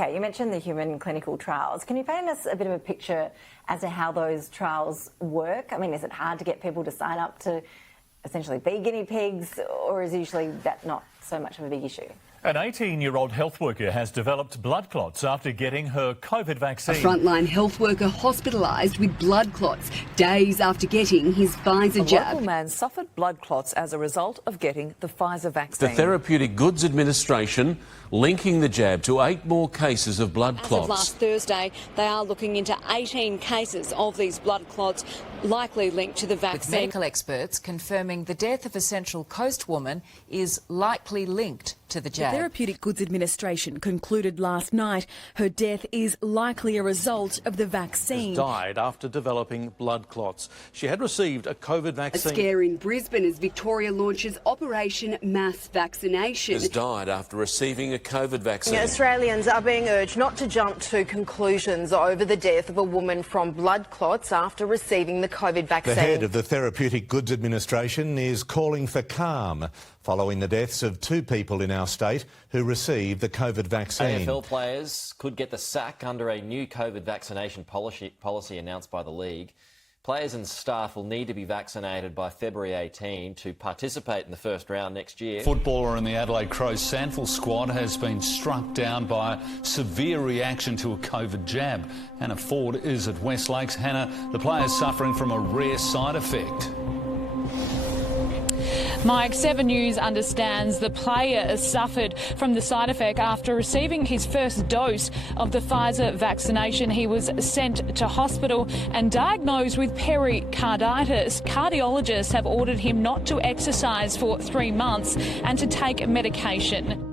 Okay, you mentioned the human clinical trials. Can you paint us a bit of a picture as to how those trials work? I mean, is it hard to get people to sign up to essentially be guinea pigs, or is usually that not so much of a big issue? An 18-year-old health worker has developed blood clots after getting her COVID vaccine. A frontline health worker hospitalised with blood clots days after getting his Pfizer jab. A local man suffered blood clots as a result of getting the Pfizer vaccine. The Therapeutic Goods Administration linking the jab to 8 more cases of blood clots. As of last Thursday, they are looking into 18 cases of these blood clots likely linked to the vaccine. With medical experts confirming the death of a Central Coast woman is likely linked to the jab. The Therapeutic Goods Administration concluded last night her death is likely a result of the vaccine. Died after developing blood clots. She had received a COVID vaccine. A scare in Brisbane as Victoria launches Operation Mass Vaccination. Has died after receiving a COVID vaccine. Australians are being urged not to jump to conclusions over the death of a woman from blood clots after receiving the COVID vaccine. The head of the Therapeutic Goods Administration is calling for calm following the deaths of 2 people in our state who received the COVID vaccine. AFL players could get the sack under a new COVID vaccination policy announced by the league. Players and staff will need to be vaccinated by February 18 to participate in the first round next year. Footballer in the Adelaide Crows Sandful squad has been struck down by a severe reaction to a COVID jab. Hannah Ford is at West Lakes. Hannah, the player is suffering from a rare side effect. Mike, 7 News understands the player has suffered from the side effect after receiving his first dose of the Pfizer vaccination. He was sent to hospital and diagnosed with pericarditis. Cardiologists have ordered him not to exercise for 3 months and to take medication.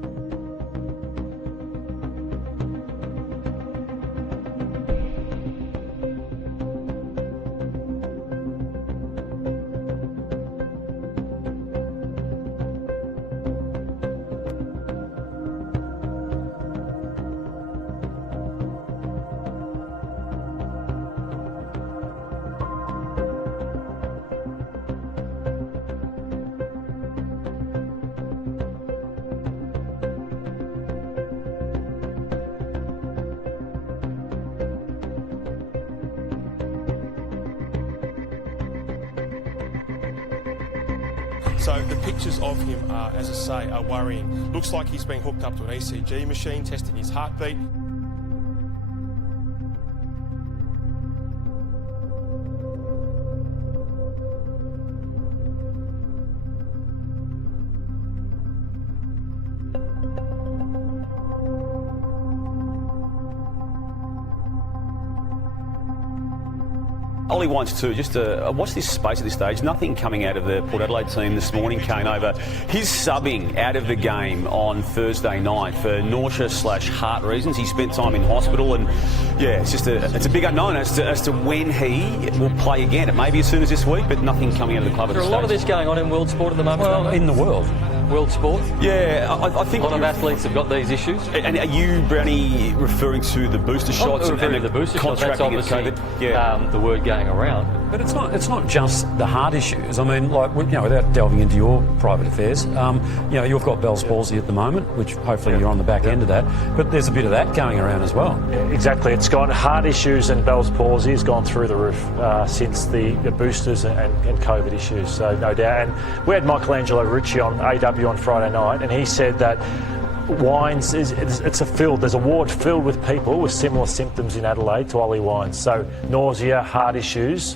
So the pictures of him, as I say, are worrying. Looks like he's been hooked up to an ECG machine, testing his heartbeat. Ollie wants to just watch this space at this stage. Nothing coming out of the Port Adelaide team this morning. Kane over. He's subbing out of the game on Thursday night for nausea/heart reasons. He spent time in hospital, and yeah, it's a big unknown as to when he will play again. It may be as soon as this week, but nothing coming out of the club at this stage. There's a lot of this going on in world sport at the moment. Well, in the world. World sport? Yeah, I think a lot of athletes have got these issues. And are you, Brownie, referring to the booster shots and the booster shots? That's obviously the word going around. But it's not just the heart issues. I mean, like, without delving into your private affairs, you've got Bell's palsy at the moment, which hopefully you're on the back end of that. But there's a bit of that going around as well. Yeah, exactly. It's gone heart issues and Bell's palsy has gone through the roof since the boosters and COVID issues. So no doubt. And we had Michelangelo Ricci on AW on Friday night, and he said that Wines there's a ward filled with people with similar symptoms in Adelaide to Ollie Wines. So nausea, heart issues.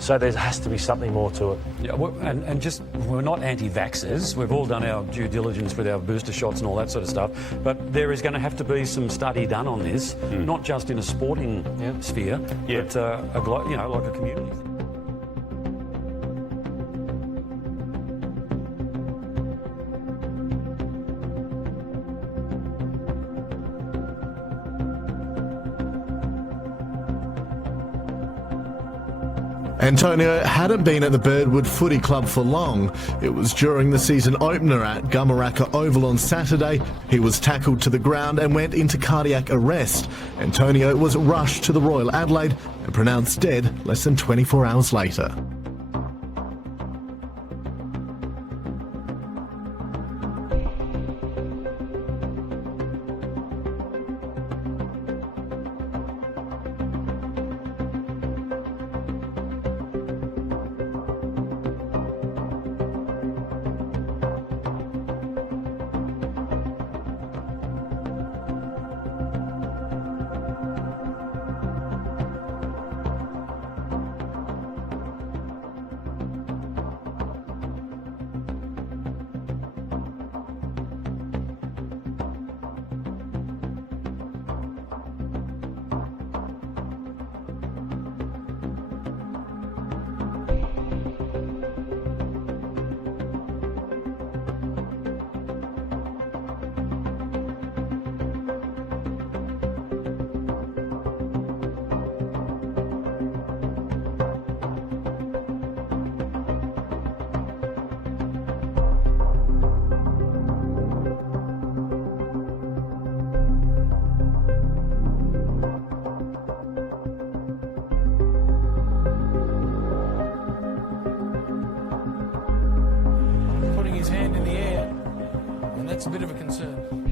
So there has to be something more to it. Yeah, and just, we're not anti-vaxxers. We've all done our due diligence with our booster shots and all that sort of stuff. But there is going to have to be some study done on this, not just in a sporting sphere, but like a community. Antonio hadn't been at the Birdwood Footy Club for long. It was during the season opener at Gumaraka Oval on Saturday. He was tackled to the ground and went into cardiac arrest. Antonio was rushed to the Royal Adelaide and pronounced dead less than 24 hours later. it's a bit of a concern.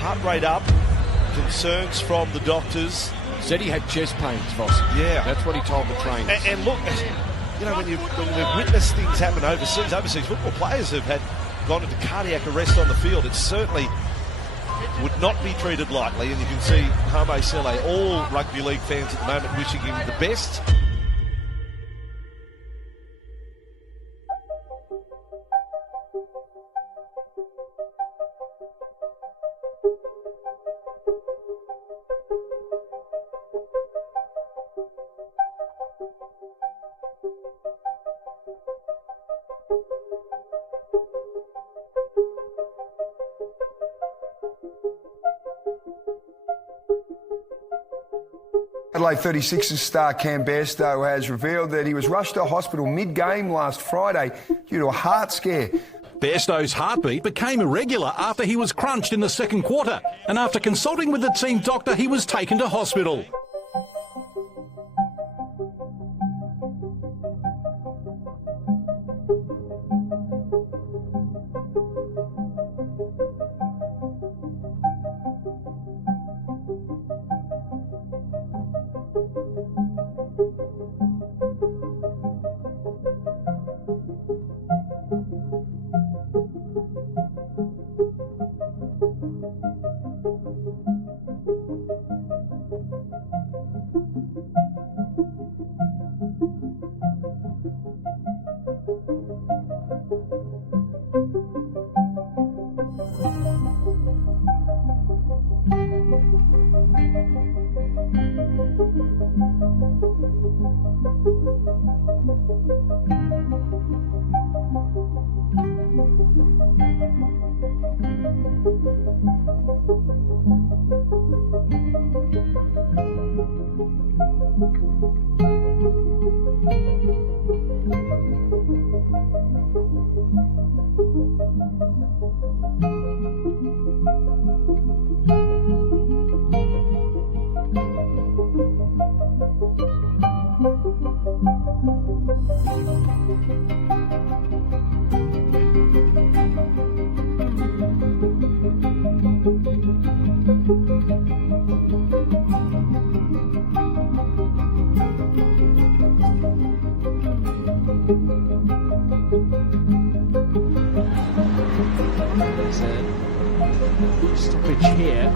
Heart rate up, concerns from the doctors. Said he had chest pains, Voss. Yeah. That's what he told the trainers. And look, you know, when you've witnessed things happen overseas football players have gone into cardiac arrest on the field. It certainly would not be treated lightly, and you can see Hame Sele, all rugby league fans at the moment wishing him the best. Adelaide 36's star Cam Bairstow has revealed that he was rushed to hospital mid-game last Friday due to a heart scare. Bairstow's heartbeat became irregular after he was crunched in the second quarter, and after consulting with the team doctor, he was taken to hospital. There's a stoppage here.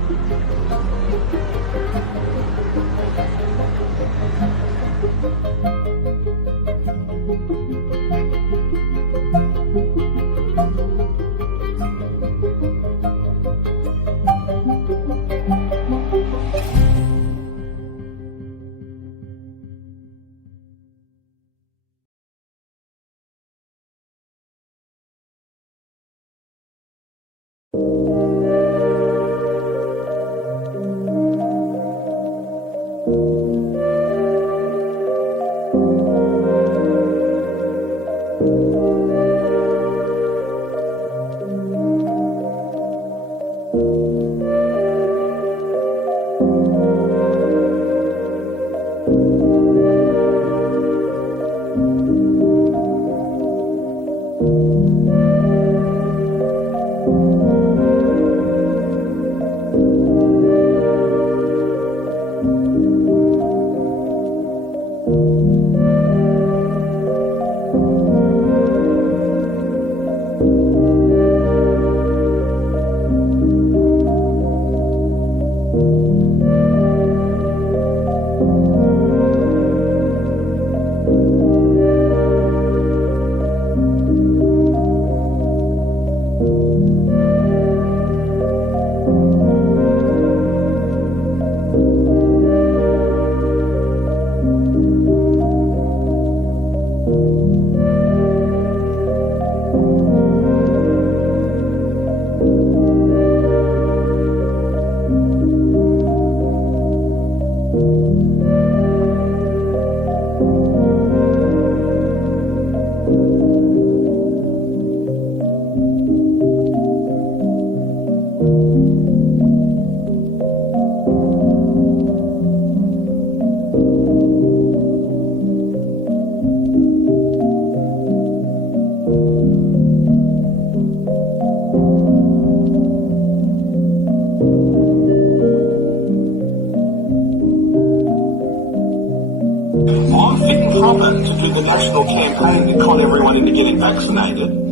I'm fit and proper to do the national campaign to con everyone into getting vaccinated.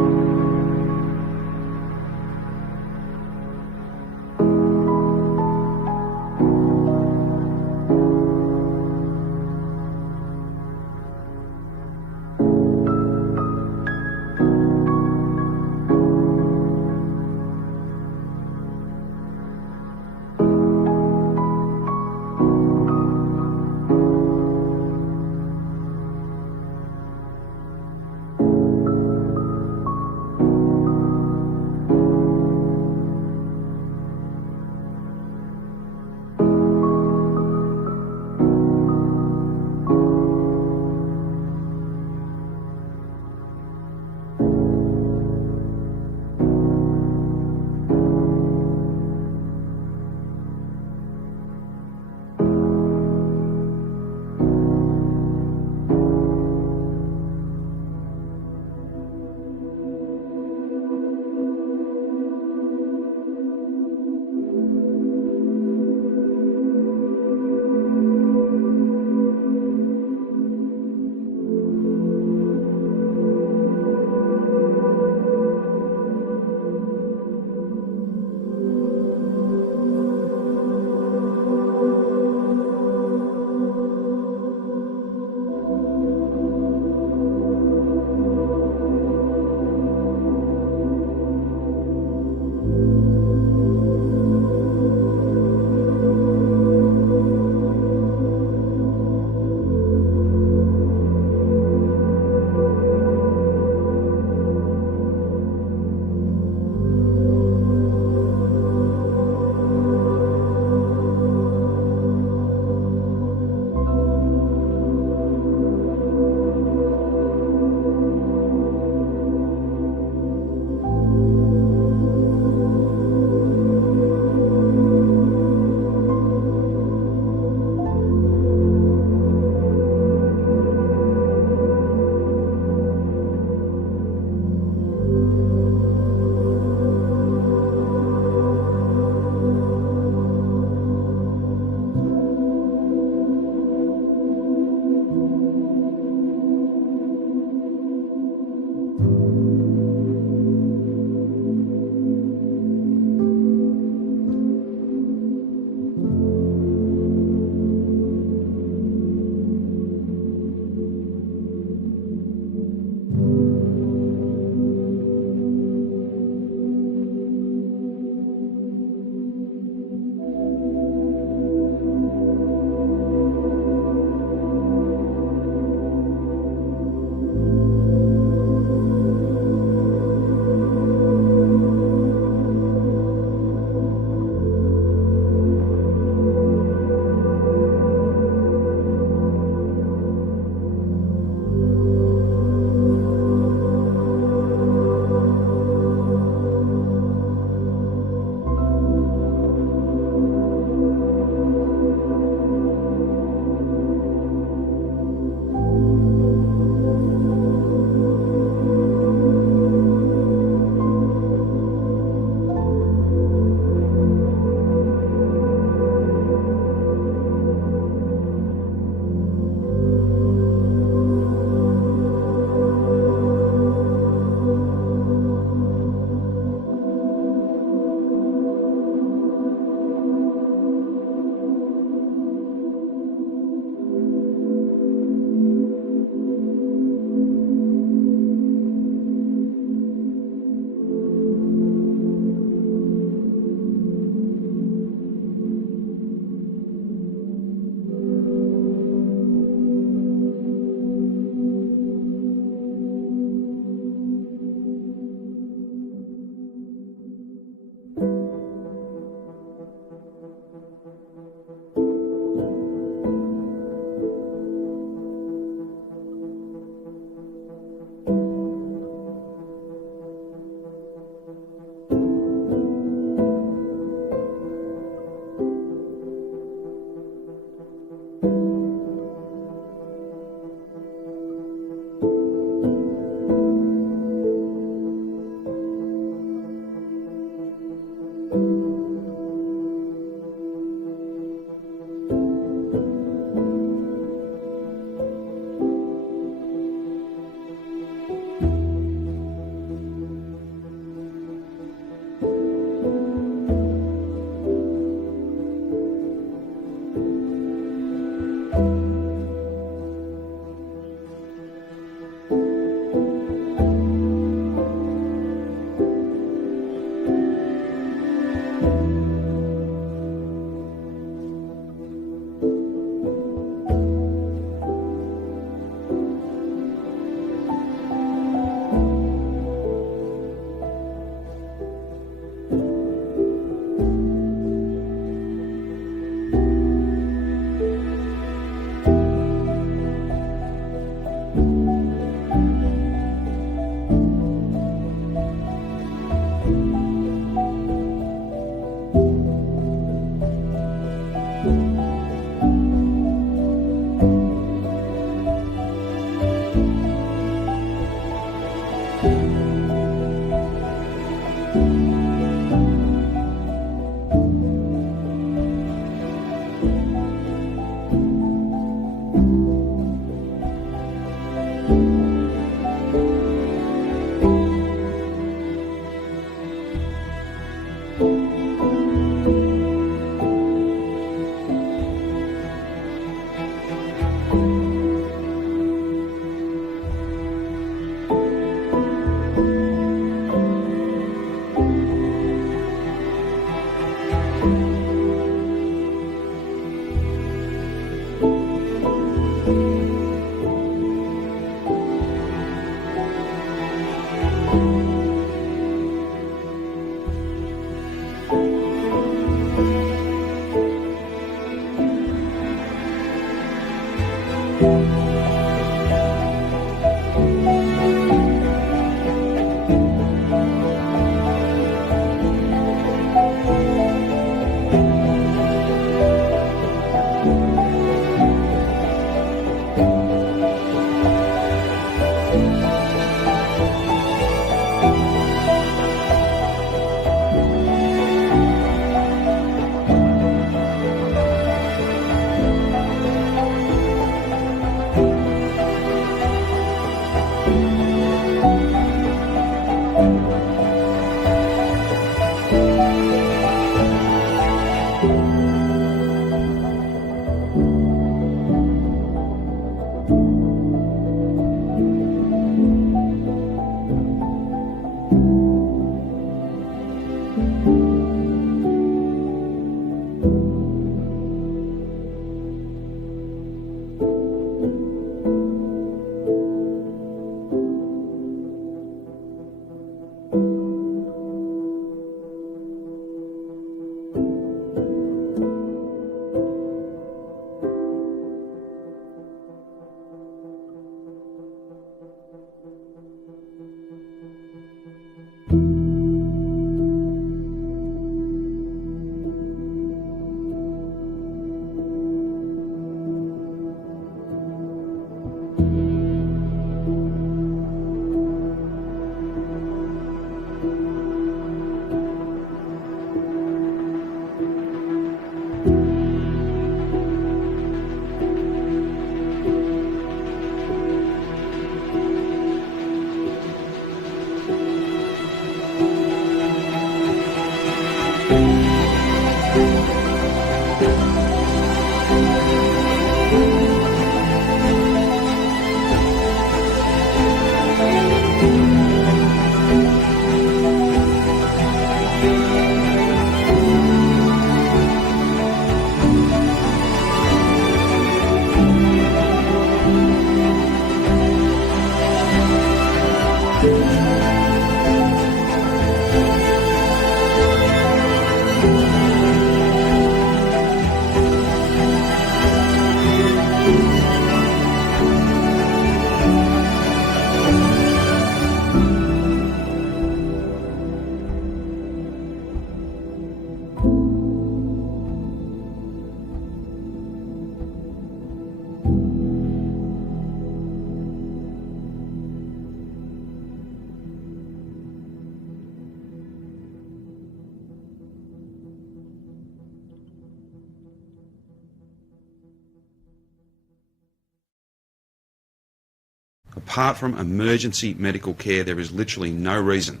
Apart from emergency medical care, there is literally no reason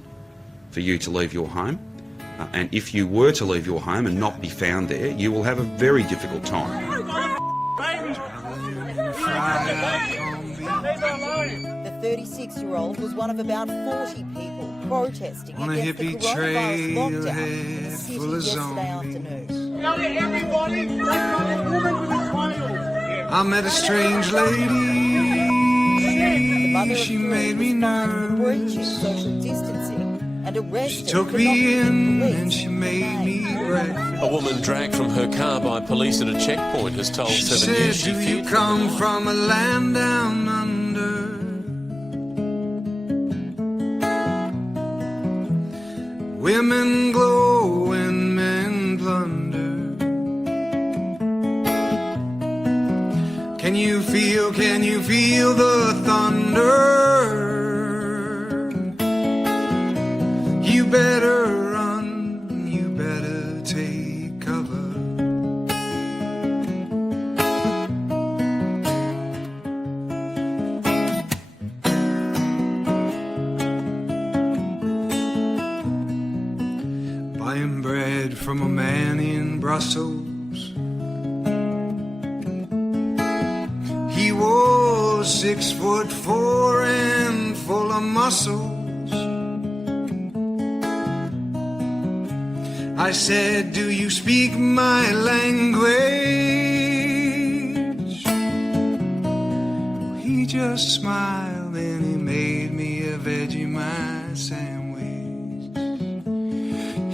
for you to leave your home. And if you were to leave your home and not be found there, you will have a very difficult time. The 36-year-old was one of about 40 people protesting on a against the hippie coronavirus lockdown in the trailhead city full of yesterday afternoon. I met a strange lady. The mother of She three made was me fined for breaching nervous. social distancing and arrested She took for not me giving in police and she made me breakfast. A woman dragged from her car by police at a checkpoint has told She 7 said, News she do you feared for her come life. from a land down under? Women glow and men plunder. Can you feel the thunder? You better run, you better take cover. Buying bread from a man in Brussels. He was 6'4" and full of muscles. I said, do you speak my language? He just smiled and he made me a Vegemite sandwich.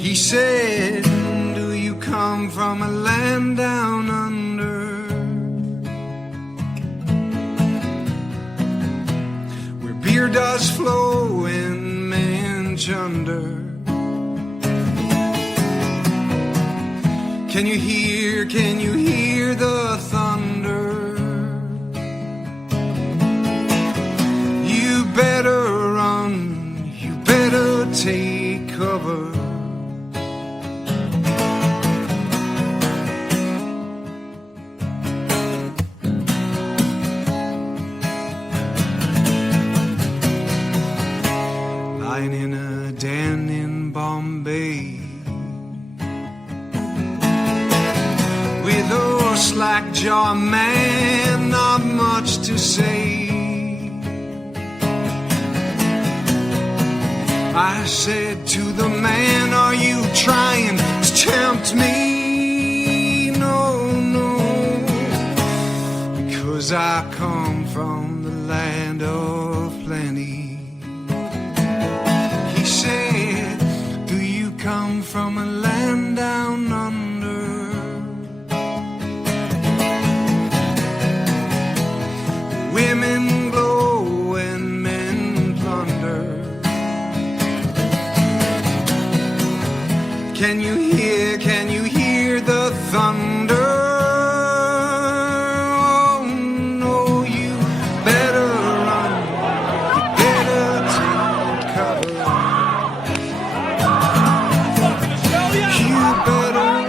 He said, do you come from a land down under? Where beer does flow and men inch under. Can you hear the thunder? You better run, you better take cover. Lying in a den in Bombay with a slack-jaw man, not much to say. I said to the man, are you trying to tempt me? No, no, because I come from the land of plenty. He said, do you come from a land down under? Women glow and men plunder. Can you hear the thunder? Oh no, you better run, you better take cover. You better run,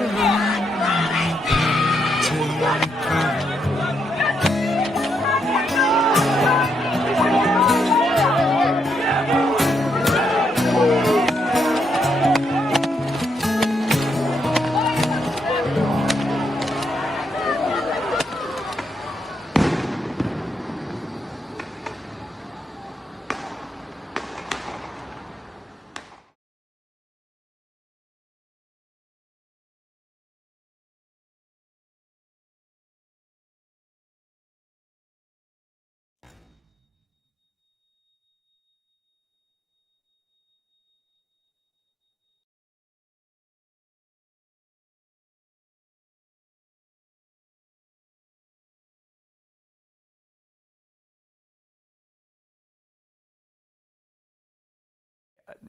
take cover.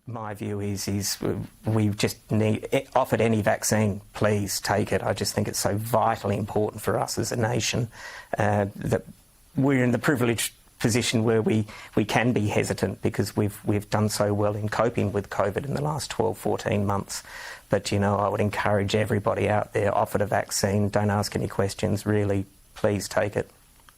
My view is we just need, offered any vaccine, please take it. I just think it's so vitally important for us as a nation that we're in the privileged position where we can be hesitant because we've done so well in coping with COVID in the last 12, 14 months. But, you know, I would encourage everybody out there, offered a vaccine, don't ask any questions, really, please take it.